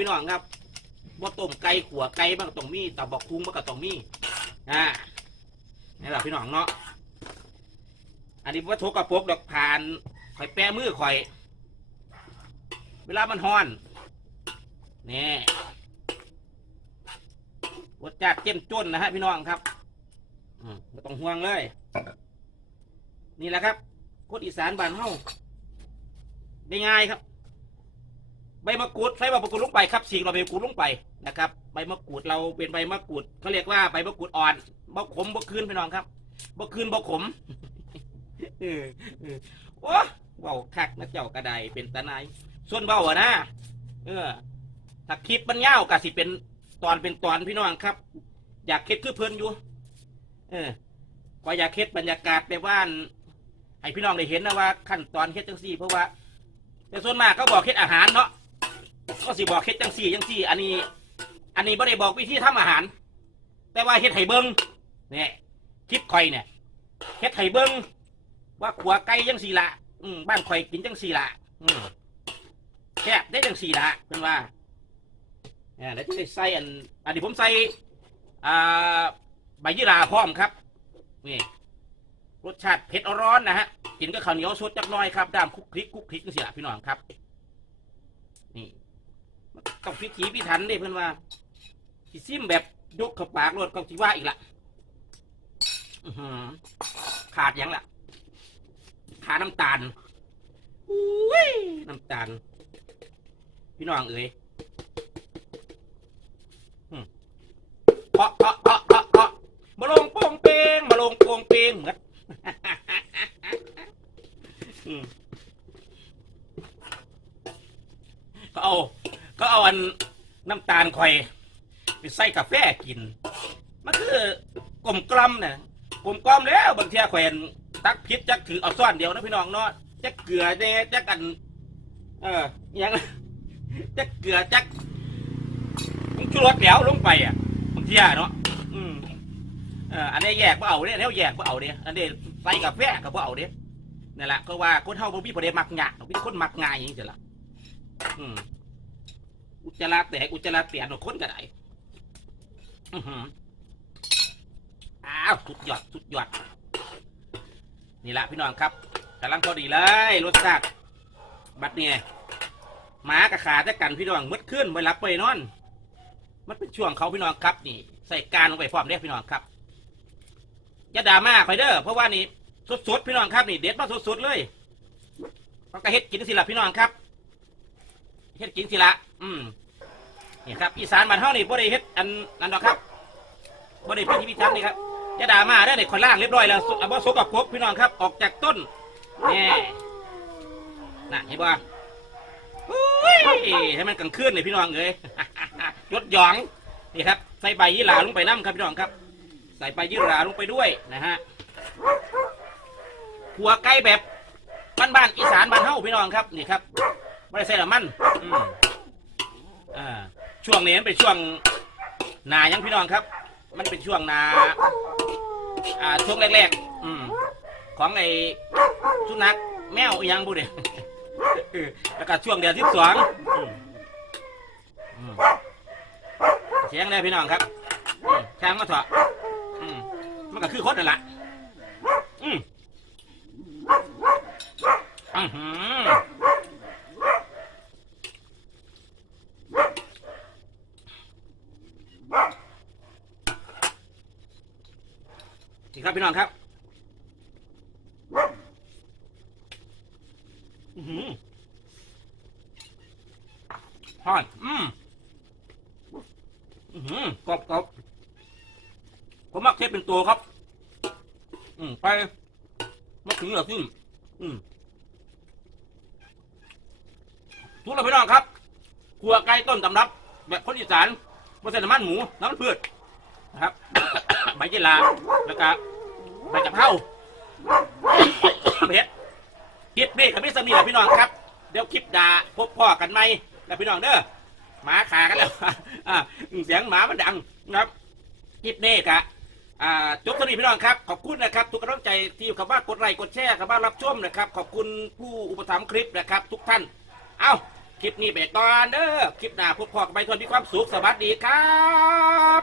พี่น้องครับบ่ต้มไก่ขัวไก่มันก็ต้องมีตับบอกคุ้งมันก็ต้องมีอ่านี่แหละพี่น้องเนาะอันนี้ว่าทกกระปกดอกผ่านข่อยแปะมือข่อย เวลามันฮ้อนนี่รสจัดเจ้มจนนะฮะพี่น้องครับอืมไม่ต้องห่วงเลย นี่แหละครับคนอีสานบ้านเฮาได้ง่ายครับ มะกรูดใส่ใบมะกรูดลงไปครับฉีกเราใบมะกรูดลงไปนะครับ ใบมะกรูดเราเป็นใบมะกรูดเขาเรียกว่าใบมะกรูดอ่อนบ่ขมบ่คืนพี่น้องครับบ่คืนบ่ขมเออโอ้เว้าคักนะเจ้ากระไดเป็นตาหนายส่วนเว้าอะนะเออถ้าคลิปมันยาวก็สิเป็นตอนเป็นตอนพี่น้องครับ อยากเค็ดคือเพลินอยู่ เออก็อยากเค็ดบรรยากาศแบบว่านให้พี่น้องได้เห็นนะว่าขั้นตอนเฮ็ดจังซี่ เพราะว่าแต่ส่วนมากเขาบอกเฮ็ดอาหารเนาะ ก็สิบอกเฮ็ดจังซี่จังซี่ อันนี้ อันนี้บ่ได้บอกวิธีทำอาหาร แต่ว่าเฮ็ดให้เบิงเนี่ยคลิปข่อยเนี่ยเฮ็ดให้เบิงว่าขัวไก่จังซี่ละอืมบ้านข่อยกินจังซี่ละอืมแซ่บได้จังซี่ละเพิ่นว่าเนี่ยแล้วจะได้ใส่อัน อันนี้ผมใส่อ่าใบยี่หราพร้อมครับนี่รสชาติเผ็ดร้อนนะฮะกินกับข้าวเหนียวสดจักน้อยครับดามคุกคลิกคุกคลิกจังซี่ละพี่น้องครับ นี่ ต้องพิถีพิถันเด้เพื่อนว่าสิซิมแบบยกข้าปากรดก็สิว่าอีกละขาดยังล่ะ ขาดน้ำตาลอุ้ยน้ำตาล พี่น้องเอ๋ยมเคาะเคาะเคาะเคาะเคาะมาลงโป่งเปงมาลงโป่งเปงเหมือนก็เอา ก็เอาอันน้ำตาลข่อย ไปใส่กาแฟกิน มันคือกลมกล่อมเนี่ยกลมกล่อมแล้วบางเทียแขวนตักพิษจักถือเอาซ่อนเดียวนะพี่น้องเนาะจักเกลือเนี่ยจักกัน เอออิหยังจักเกลือจักผงชูรสแล้วลงไปอะบางเทียเนาะอืมเอออันนี้แยกบ่เอาเนี่ยแนวแยกบ่เอาเนี่ยอันนี้ใส่กาแฟกับบ่เอาเนี่ยนั่นแหละก็ว่าคนเฮาบ่มีประเด็นมักงะมีคนมักง่ายอย่างนี้ล่ะอืม อุจจาระแตกอุจจาระเปลี่ยนคนก็ได้อื้อหืออ้าวสุดยอดสุดยอด นี่แหละพี่น้องครับกำลังพอดีเลยรสชาติบัดเนี่ยหมากับขาจะกันพี่น้องมืดขึ้นไว้รับไปนอน มันเป็นช่วงเขาพี่น้องครับ นี่ ใส่การลงไปพร้อมเด้พี่น้องครับอย่าด่ามาคอยเด้อเพราะว่านี่สดๆพี่น้องครับนี่เด็ดมาสดๆเลยเขาก็เฮ็ดกินสิละพี่น้องครับเฮ็ดกินสิละ อืมนี่ครับอีสานบ้านเฮานี่บ่ได้เฮ็ดอันนั้นดอกครับบ่ได้พิธีพิถันนี่ครับจะด่ามาได้อนี่คนล่างเรียบร้อยแล้วสุอะบ่สกปรกพี่น้องครับออกจากต้นนี่น่ะเห็นบ่อุ้ยให้มันกลางคืนนี่พี่น้องเอ้ย ยดหยองนี่ครับใส่ใบยี่หร่าลงไปน้ำครับพี่น้องครับ ใส่ใบยี่หร่าลงไปด้วยนะฮะขัวไก่แบบบ้านๆอีสานบ้านเฮาพี่น้องครับนี่ครับไม่ได้ใส่น้ำมันอืม อ่าช่วงนี้มันเป็นช่วงนายังพี่น้องครับ มันเป็นช่วงนา อ่าช่วงแรกๆอืมของไอ้สุนัขแมวอิหยังบุเดเออแล้วก็ช่วงเดือนที่สองเสียงเลยพี่น้องครับอืมแทงมาเถอะมันก็คือคนนั่นแหละอืมอื้อหือ นี่ครับพี่น้องครับอือหือฮอนอืมอือหือกรอบกรอบผมมักเทปเป็นตัวครับ อืมไปมาถึงเหลือขึ้นอืมทุกท่านพี่น้องครับครัวไก่ต้นตำรับ แบบคนอีสานบนเส้นน้ำมันหมู น้ำมันพืชนะครับใบเจลาแล้วก็ ใบกะเพราเผ็ดคลิปนี้กับพี่สมีแหละพี่น้องครับ เดี๋ยวคลิปด่าพบพ่อกันไหมแล้วพี่น้องเด้อหมาขากันแล้วอ่าเสียงหมามันดังนะครับคลิปนี้กะอ่าจบสนิทพี่น้องครับ ขอบคุณนะครับ ทุกกำลังใจที่อยู่กับว่ากดไลค์กดแชร์กับว่ารับชมนะครับ ขอบคุณผู้อุปถัมภ์คลิปนะครับ ทุกท่าน เอาคลิปนี้ไปก่อนเด้อคลิปหน้าพบพอกันไปทวนมีความสุขสวัสดีครับ